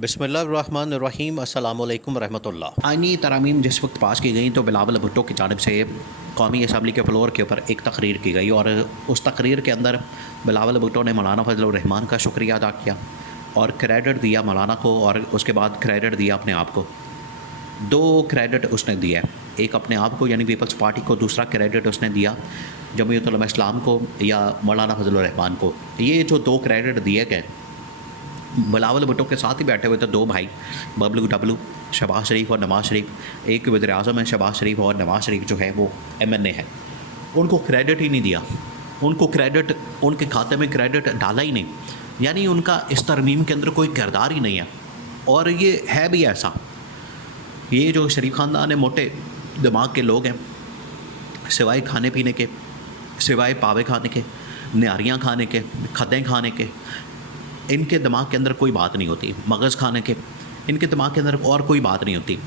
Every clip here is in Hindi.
बिस्मिल्लाहिर्रहमानिर्रहीम अस्सलामुअलैकुम रहमतुल्लाह। आइनी तरमीम जिस वक्त पास की गई तो बिलावल भुट्टो की जानिब से कौमी असम्बली के फ्लोर के ऊपर एक तकरीर की गई और उस तकरीर के अंदर बिलावल भुट्टो ने मौलाना फजल रहमान का शुक्रिया अदा किया और क्रेडिट दिया मौलाना को और उसके बाद क्रेडिट दिया अपने आप को। दो क्रेडिट उसने दिया, एक अपने आप को यानी पीपल्स पार्टी को, दूसरा क्रेडिट उसने दिया जमीयत उलमा इस्लाम को या मौलाना फजल रहमान को। ये जो दो क्रेडिट दिए गए, बिलावल भुट्टो के साथ ही बैठे हुए थे दो भाई, बबलू डबलू, शहबाज शरीफ और नवाज़ शरीफ। एक वज़ीर आज़म है शहबाज शरीफ और नवाज़ शरीफ जो है वो MNA है। उनको क्रेडिट ही नहीं दिया, उनको क्रेडिट, उनके खाते में क्रेडिट डाला ही नहीं, यानी उनका इस तरमीम के अंदर कोई किरदार ही नहीं है। और ये है भी ऐसा, ये जो शरीफ ख़ानदान है मोटे दिमाग के लोग हैं, सिवाय खाने पीने के, सिवाय पावे खाने के, न्यारियाँ खाने के, खदें खाने के, इनके दिमाग के अंदर कोई बात नहीं होती। मगज़ खाने के, इनके दिमाग के अंदर और कोई बात नहीं होती।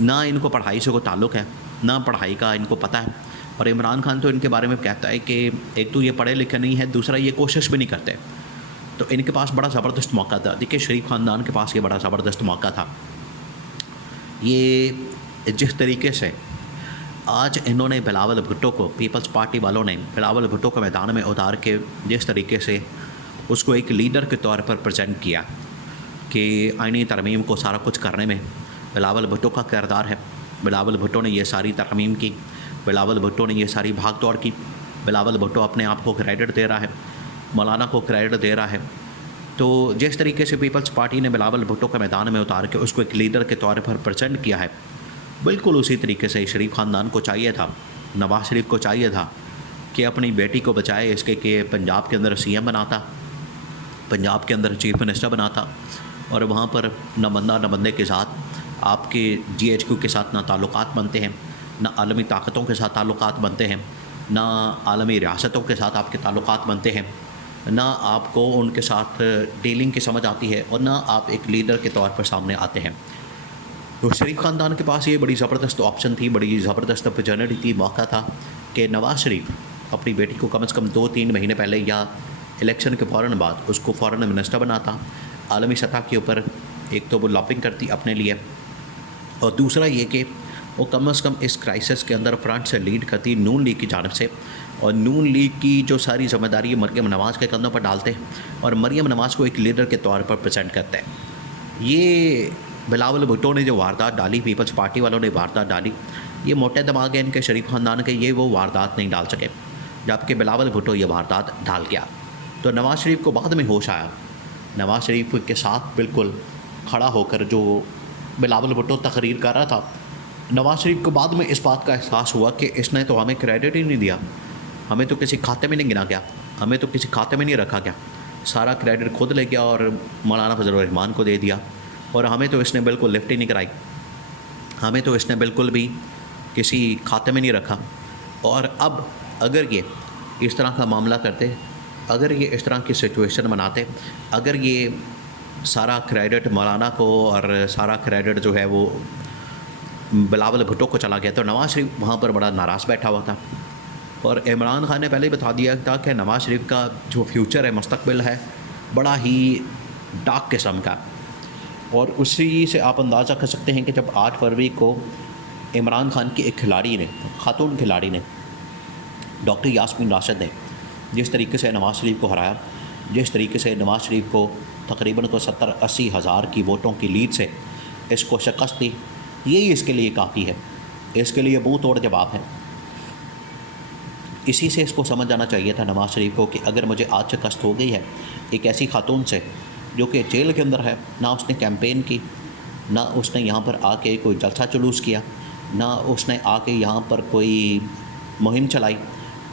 ना इनको पढ़ाई से कोई ताल्लुक़ है, ना पढ़ाई का इनको पता है। और इमरान खान तो इनके बारे में कहता है कि एक तो ये पढ़े लिखे नहीं है, दूसरा ये कोशिश भी नहीं करते। तो इनके पास बड़ा ज़बरदस्त मौका था। देखिए शरीफ ख़ानदान के पास ये बड़ा ज़बरदस्त मौका था। ये जिस तरीके से आज इन्होंने बिलावल भुट्टो को, पीपल्स पार्टी वालों ने बिलावल भुट्टो को मैदान में उतार के जिस तरीके से उसको एक लीडर के तौर पर प्रेजेंट किया कि आईनी तरमीम को सारा कुछ करने में बिलावल भुट्टो का किरदार है। बिलावल भुट्टो ने ये सारी तरमीम की, बिलावल भुट्टो ने ये सारी भाग दौड़ की। बिलावल भुट्टो अपने आप को क्रेडिट दे रहा है, मौलाना को क्रेडिट दे रहा है। तो जिस तरीके से पीपल्स पार्टी ने बिलावल भुट्टो को मैदान में उतार के उसको एक लीडर के तौर पर प्रेजेंट किया है, बिल्कुल उसी तरीके से शरीफ ख़ानदान को चाहिए था, नवाज़ शरीफ को चाहिए था कि अपनी बेटी को बचाए इसके कि पंजाब के अंदर CM बनाता, पंजाब के अंदर चीफ मिनिस्टर बनाता और वहाँ पर न बंदा न बंदे के साथ आपके GHQ के साथ ना ताल्लुकात बनते हैं, ना आलमी ताकतों के साथ ताल्लुकात बनते हैं, ना आलमी रियासतों के साथ आपके ताल्लुकात बनते हैं, ना आपको उनके साथ डीलिंग की समझ आती है और ना आप एक लीडर के तौर पर सामने आते हैं। तो शरीफ ख़ानदान के पास ये बड़ी ज़बरदस्त ऑप्शन थी, बड़ी ज़बरदस्त अपॉर्चुनिटी थी, मौका था कि नवाज़ शरीफ अपनी बेटी को कम से कम 2-3 महीने पहले या इलेक्शन के फ़ौरन बाद उसको फ़ौरन मिनिस्टर बनाता। आलमी सतह के ऊपर एक तो वो लॉबिंग करती अपने लिए और दूसरा ये कि वो कम से कम इस क्राइसिस के अंदर फ्रंट से लीड करती नून लीग की जानिब से, और नून लीग की जो सारी ज़िम्मेदारी मरियम नवाज़ के कंधों पर डालते और मरियम नवाज़ को एक लीडर के तौर पर प्रेजेंट करते हैं। ये बिलावल भुट्टो ने जो वारदात डाली, पीपल्स पार्टी वालों ने वारदात डाली, ये मोटे दिमाग है इनके शरीफ ख़ानदान के, ये वो वारदात नहीं डाल सके, जबकि बिलावल भुट्टो ये वारदात डाल गया। तो नवाज़ शरीफ को बाद में होश आया, नवाज़ शरीफ के साथ बिल्कुल खड़ा होकर जो बिलावल भुट्टो तकरीर कर रहा था, नवाज़ शरीफ को बाद में इस बात का एहसास हुआ कि इसने तो हमें क्रेडिट ही नहीं दिया, हमें तो किसी खाते में नहीं गिना गया, हमें तो किसी खाते में नहीं रखा गया, सारा क्रेडिट खुद ले गया और मौलाना फजल रहमान को दे दिया, और हमें तो इसने बिल्कुल लिफ्ट ही नहीं कराई, हमें तो इसने बिल्कुल भी किसी खाते में नहीं रखा। और अब अगर ये इस तरह का मामला करते, अगर ये इस तरह की सिचुएशन बनाते, अगर ये सारा क्रेडिट मौलाना को और सारा क्रेडिट जो है वो बिलावल भुट्टो को चला गया, तो नवाज़ शरीफ वहाँ पर बड़ा नाराज़ बैठा हुआ था। और इमरान खान ने पहले ही बता दिया था कि नवाज़ शरीफ का जो फ्यूचर है, मुस्तकबिल है, बड़ा ही डार्क किस्म का। और उसी से आप अंदाज़ा कर सकते हैं कि जब 8 फरवरी को इमरान खान की एक खिलाड़ी ने, खातून खिलाड़ी ने, डॉक्टर यास्मीन राशिद ने जिस तरीके से नवाज़ शरीफ को हराया, जिस तरीके से नवाज़ शरीफ को तकरीबन को 70-80 हज़ार की वोटों की लीड से इसको शिकस्त दी, यही इसके लिए काफ़ी है, इसके लिए मुँह तोड़ जवाब है। इसी से इसको समझ जाना चाहिए था नवाज़ शरीफ को कि अगर मुझे आज शिकस्त हो गई है एक ऐसी खातून से जो कि जेल के अंदर है, ना उसने कैंपेन की, ना उसने यहाँ पर आके कोई जलसा जुलूस किया, ना उसने आके यहाँ पर कोई मुहिम चलाई,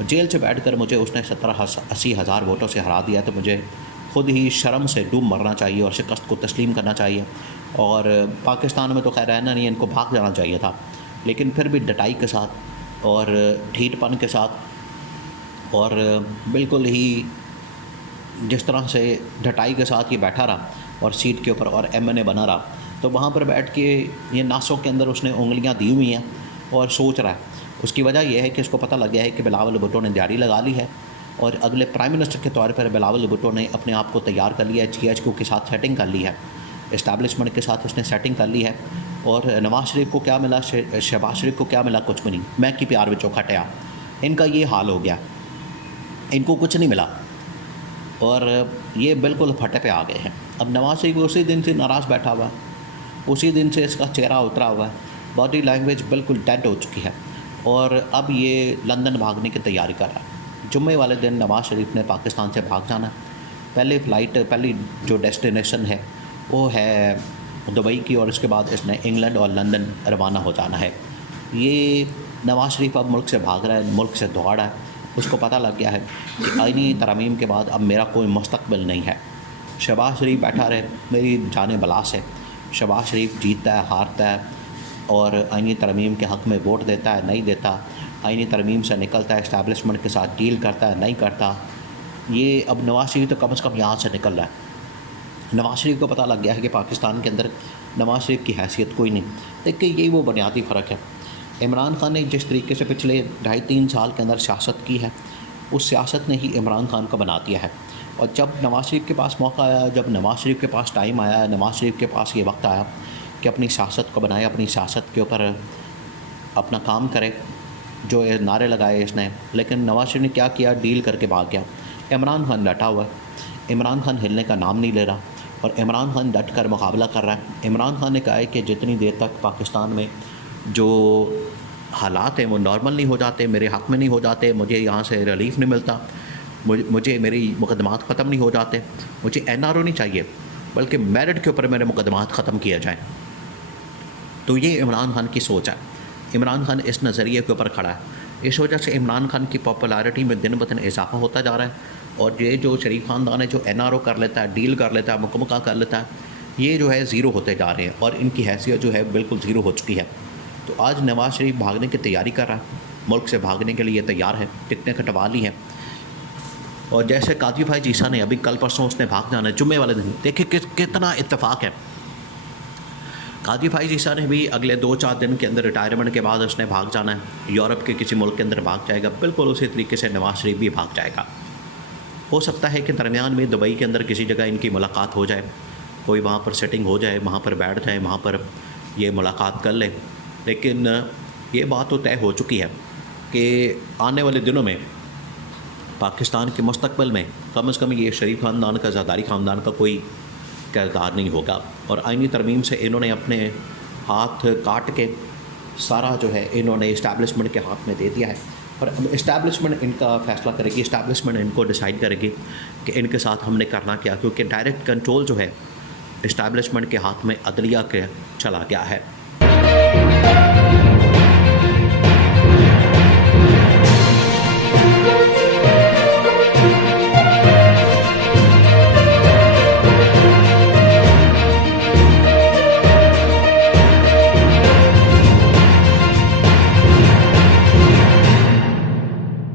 जेल से बैठकर मुझे उसने 70-80 हज़ार वोटों से हरा दिया, तो मुझे खुद ही शर्म से डूब मरना चाहिए और शिकस्त को तस्लीम करना चाहिए। और पाकिस्तान में तो खैर रहना नहीं, इनको भाग जाना चाहिए था, लेकिन फिर भी डटाई के साथ और ढीठपन के साथ और बिल्कुल ही जिस तरह से ढटाई के साथ ये बैठा रहा और सीट के ऊपर और MNA बना रहा, तो वहाँ पर बैठ के ये नासों के अंदर उसने उंगलियाँ दी हुई हैं और सोच रहा है। उसकी वजह यह है कि उसको पता लग गया है कि बिलावल भुट्टो ने जारी लगा ली है और अगले प्राइम मिनिस्टर के तौर पर बिलावल भुट्टो ने अपने आप को तैयार कर लिया है, GHQ के साथ सेटिंग कर ली है। इस्टेब्लिशमेंट के साथ उसने सेटिंग कर ली है। और नवाज शरीफ को क्या मिला, शहबाज शरीफ को क्या मिला, कुछ भी नहीं। मैं की प्यार में चोखा टया, इनका ये हाल हो गया, इनको कुछ नहीं मिला और ये बिल्कुल फटे पे आ गए हैं। अब नवाज शरीफ उसी दिन से नाराज़ बैठा हुआ है, उसी दिन से इसका चेहरा उतरा हुआ है, बॉडी लैंग्वेज बिल्कुल डेड हो चुकी है और अब ये लंदन भागने की तैयारी कर रहा है। जुम्मे वाले दिन नवाज शरीफ ने पाकिस्तान से भाग जाना है। पहली जो डेस्टिनेशन है वो है दुबई की और उसके बाद इसने इंग्लैंड और लंदन रवाना हो जाना है। ये नवाज शरीफ अब मुल्क से भाग रहा है, मुल्क से दौड़ रहा है। उसको पता लग गया है कि आईनी तरमीम के बाद अब मेरा कोई मुस्तकबिल नहीं है। शहबाज शरीफ बैठा रहे, मेरी जाने बलास है। शहबाज शरीफ जीतता है, हारता है और आईनी तरमीम के हक़ में वोट देता है, नहीं देता, आईनी तरमीम से निकलता है, इस्टेब्लिशमेंट के साथ डील करता है, नहीं करता। ये अब नवाज शरीफ तो कम से कम यहाँ से निकल रहा है। नवाज शरीफ को पता लग गया है कि पाकिस्तान के अंदर नवाज शरीफ की हैसियत कोई नहीं। देखिए यही वो बुनियादी फ़र्क है। इमरान खान ने जिस तरीके से पिछले 2.5-3 साल के अंदर सियासत की है, उस सियासत ने ही इमरान खान को बना दिया है। और जब नवाज शरीफ के पास मौका आया, जब नवाज शरीफ के पास टाइम आया, नवाज शरीफ के पास ये वक्त आया कि अपनी सियासत को बनाए, अपनी सियासत के ऊपर अपना काम करे, जो ये नारे लगाए इसने, लेकिन नवाज शरीफ ने क्या किया, डील करके भाग गया। इमरान खान डटा हुआ है, इमरान खान हिलने का नाम नहीं ले रहा और इमरान खान डट कर मुकाबला कर रहा है। इमरान खान ने कहा है कि जितनी देर तक पाकिस्तान में जो हालात हैं वो नॉर्मल नहीं हो जाते, मेरे हक़ में नहीं हो जाते, मुझे यहाँ से रिलीफ नहीं मिलता, मुझे मेरी मुकदमात ख़त्म नहीं हो जाते, मुझे NRO नहीं चाहिए, बल्कि मेरिट के ऊपर मेरे मुकदमात ख़त्म किया जाए। तो ये इमरान खान की सोच है। इमरान खान इस नज़रिए के ऊपर खड़ा है। इस वजह से इमरान खान की पॉपुलैरिटी में दिन ब दिन इजाफा होता जा रहा है। और ये जो शरीफ ख़ानदान है, जो NRO कर लेता है, डील कर लेता है, मुकम्मल कर लेता है, ये जो है ज़ीरो होते जा रहे हैं और इनकी हैसियत जो है बिल्कुल ज़ीरो हो चुकी है। तो आज नवाज शरीफ भागने की तैयारी कर रहा है, मुल्क से भागने के लिए तैयार है, टिकटें कटवा ली हैं। और जैसे काजी भाई जीसा ने अभी कल परसों उसने भाग जाना है, जुम्मे वाले दिन, देखिए कितना इत्तेफाक है। काजी भाई जीसा ने भी अगले 2-4 दिन के अंदर रिटायरमेंट के बाद उसने भाग जाना है, यूरोप के किसी मुल्क के अंदर भाग जाएगा। बिल्कुल उसी तरीके से नवाज शरीफ भी भाग जाएगा। हो सकता है कि दरमियान में दुबई के अंदर किसी जगह इनकी मुलाकात हो जाए, कोई वहाँ पर सेटिंग हो जाए, वहाँ पर बैठ जाए, वहाँ पर ये मुलाकात कर ले। लेकिन ये बात तो तय हो चुकी है कि आने वाले दिनों में पाकिस्तान के मुस्तकबिल में कम से कम ये शरीफ ख़ानदान का, ज़रदारी ख़ानदान का कोई किरदार नहीं होगा। और आईनी तरमीम से इन्होंने अपने हाथ काट के सारा जो है इन्होंने इस्टेब्लिशमेंट के हाथ में दे दिया है और अब इस्टेब्लिशमेंट इनका फ़ैसला करेगी, इस्टेब्लिशमेंट इनको डिसाइड करेगी कि इनके साथ हमने करना क्या, क्योंकि डायरेक्ट कंट्रोल जो है इस्टेब्लिशमेंट के हाथ में अदलिया के चला गया है।